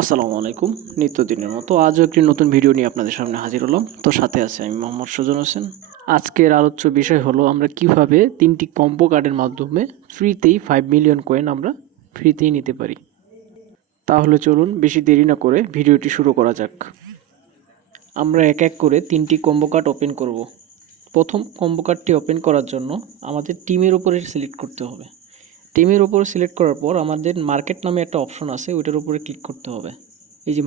আসসালামু আলাইকুম। নিত্যদিনের মতো আজও একটি নতুন ভিডিও নিয়ে আপনাদের সামনে হাজির হলাম। তো সাথে আছে আমি মোহাম্মদ সুজন হোসেন। আজকের আলোচ্য বিষয় হলো আমরা কিভাবে 3টি কম্বো কার্ডের মাধ্যমে ফ্রিতেই 5 মিলিয়ন কয়েন আমরা ফ্রিতেই নিতে পারি। তাহলে চলুন বেশি দেরি না করে ভিডিওটি শুরু করা যাক। আমরা এক এক করে 3টি কম্বো কার্ড ওপেন করব। প্রথম কম্বো কার্ডটি ওপেন করার জন্য আমাদের টিমের উপরে সিলেক্ট করতে হবে। টিমের উপরে সিলেক্ট করার পর আমাদের মার্কেট নামে একটা অপশন আছে, ওইটার উপরে ক্লিক করতে হবে। এই যে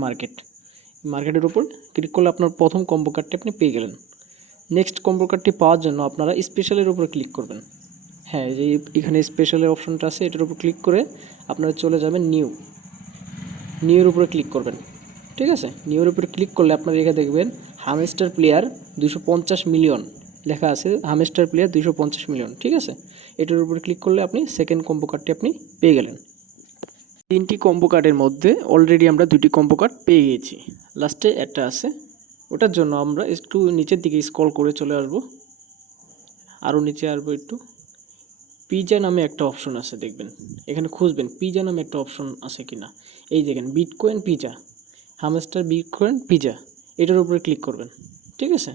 মার্কেটের উপর ক্লিক করলে আপনার প্রথম কম্বো কার্ডটি আপনি পেয়ে গেলেন। নেক্সট কম্বো কার্ডটি পাওয়ার জন্য আপনারা স্পেশালের উপরে ক্লিক করবেন। হ্যাঁ, এই যে এখানে স্পেশালের অপশনটা আছে, এটার উপর ক্লিক করে আপনারা চলে যাবেন নিউর উপরে ক্লিক করবেন। ঠিক আছে, নিউর উপরে ক্লিক করলে আপনারা এখানে দেখবেন হামস্টার প্লেয়ার 250 মিলিয়ন লেখা আছে। হামস্টার প্লেয়ার 250 মিলিয়ন, ঠিক আছে। এটার উপরে ক্লিক করলে আপনি সেকেন্ড কম্বো কার্ডটি আপনি পেয়ে গেলেন। 3টি কম্বো কার্ডের মধ্যে অলরেডি আমরা 2টি কম্বো কার্ড পেয়ে গেছি, লাস্টে একটা আছে। ওটার জন্য আমরা একটু নিচের দিকে স্ক্রল করে চলে আসবো, আরও নিচে আসবো একটু। পিজা নামে একটা অপশন আছে, দেখবেন এখানে খুঁজবেন পিজা নামে একটা অপশন আছে কিনা। এই দেখেন bitcoin pizza, hamster bitcoin pizza, এটার উপরে ক্লিক করবেন। ঠিক আছে,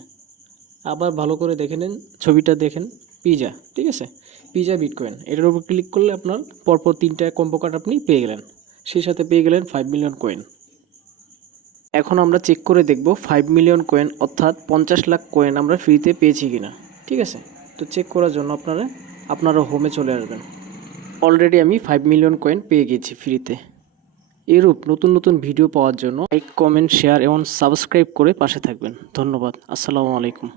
আবার ভালো করে দেখে নেন, ছবিটা দেখেন, পিজা, ঠিক আছে, পিজা বিটকয়েন, এটার উপর ক্লিক করলে আপনার পরপর 3টা কম্বো কার্ড আপনি পেয়ে গেলেন, সেই সাথে পেয়ে গেলেন 5 মিলিয়ন কয়েন। এখন আমরা চেক করে দেখব 5 মিলিয়ন কয়েন অর্থাৎ 50 লাখ কয়েন আমরা ফ্রিতে পেয়েছি কিনা। ঠিক আছে, তো চেক করার জন্য আপনারা হোমে চলে আসবেন। অলরেডি আমি 5 মিলিয়ন কয়েন পেয়ে গেছি ফ্রিতে। এরূপ নতুন নতুন ভিডিও পাওয়ার জন্য লাইক, কমেন্ট, শেয়ার এবং সাবস্ক্রাইব করে পাশে থাকবেন। ধন্যবাদ। আসসালামু আলাইকুম।